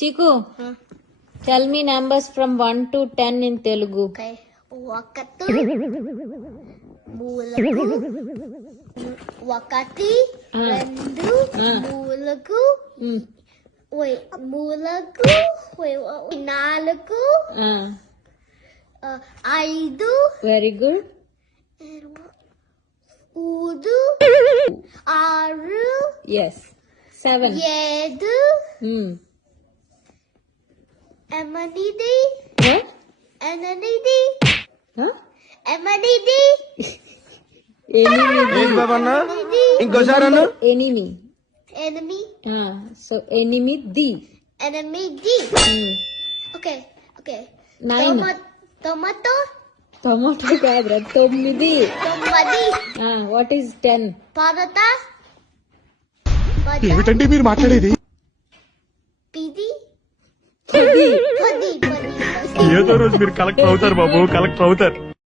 Chiku, tell me numbers from 1 to 10 in Telugu. Okay. ఒకటి మూలకు ఒకటి రెండు మూలకు మూలకు నాలుగు ఐదు. Very good. ఊదు ఆరు. Yes. 7. ఏడు. ఎనిమిది. What? ఎనిమిది. Huh? ఎనిమిది. Enemy. ఇంకోసారి అన్న Enemy. Enemy. So enemy D. Enemy. Okay. 9. Tomato. Tomato kadra. 9. తొమ్మిది. What is 10? పరత. ఏమిటండి మీరు మాట్లాడేది? పిది. 10. పది. ఏదో రోజు మీరు కలెక్టర్ అవుతారు బాబు, కలెక్టర్ అవుతారు.